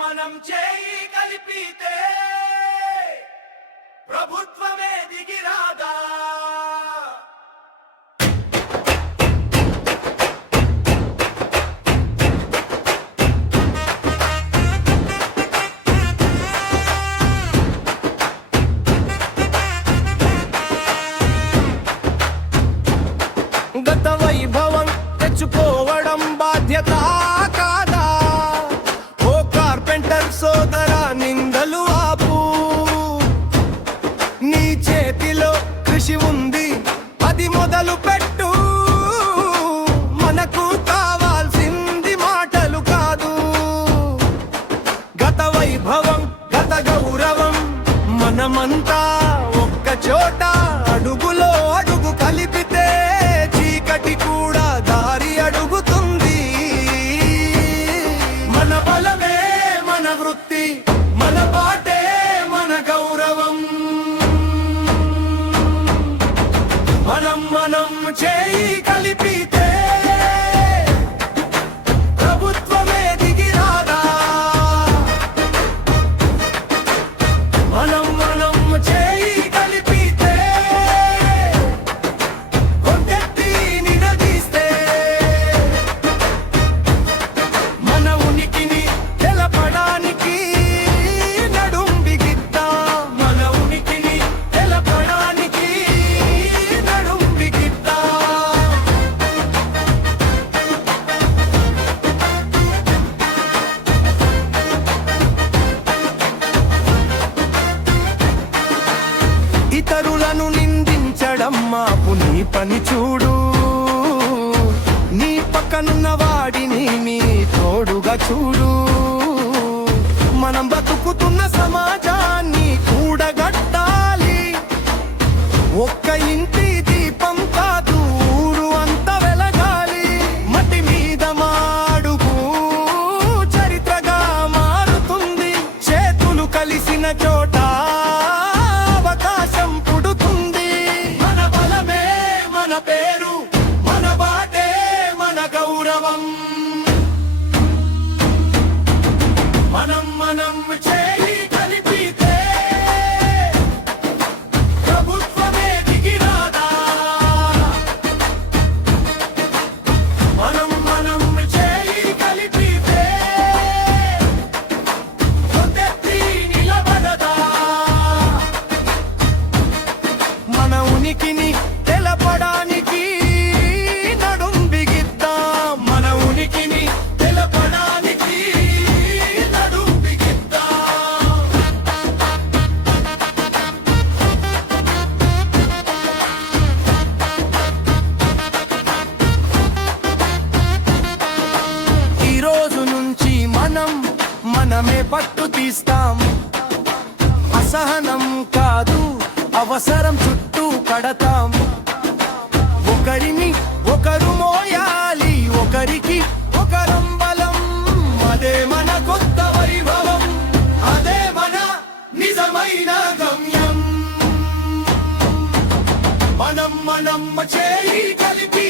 మనం చేయి కలిపితే ప్రభుత్వమే దిగిరాదా? గత వైభవం తెచ్చుకోవడం బాధ్యత కాదా? ఓ కార్పెంటర్ సోదరా, నిందలు ఆపు. నీ చేతిలో కృషి ఉంది, అది మొదలు పెట్టు. మనకు కావాల్సింది మాటలు కాదు. గత వైభవం, గత గౌరవం, మనమంతా ఒక్క చోట అడుగులో అడుగు కలిపితే చీకటి కూడా దారి అడుగుతుంది. మన బలమే మన వృత్తి, మన పాటే మన గౌరవం. మనం చేయి కలిపితే ప్రభుత్వమే దిగిరాదా? మనం చేయి కలిపితే కొండెత్తి నిలదీస్తే మన ఉనికిని తెలపడానికి నడుం బిగిద్దాం. మన ఉనికిని తెలపడానికి నడుం బిగిద్దాం. ఇతరులను నిందించడం మాపు, నీ పని చూడు. నీ పక్కనున్న వాడిని నీ తోడుగా చూడు. మనం బతుకుతున్న సమాజాన్ని కూడగట్టాలి. ఒక్క ఇంటి దీపం కాదు, ఊరు అంతా వెలగాలి. మట్టి మీద మాడుగు చరిత్రగా మారుతుంది. చేతులు కలిసిన చోట అవకాశం పుడుతుంది. మన బలమే మన పేరు, మన బాటే మన గౌరవం. మనం చేయి కలిపితే ప్రభుత్వమే దిగిరాదా? మనం చేయి కలిపితే కొండెత్తి నిలబడదా? మన ఉనికిని తెలపడానికి నడుం బిగిద్దాం. మన ఉనికిని తెలపడానికి నడుం బిగిద్దాం. ఈ రోజు నుంచి మనమే పట్టు తీస్తాం. అసహనం కాదు, అవసరం చుట్టూ కడతాం. ఒకరిని ఒకరు మోయాలి, ఒకరికి ఒకరం బలం. అదే మన కొత్త వైభవం, అదే మన నిజమైన గమ్యం. మనం చేయి కలిపి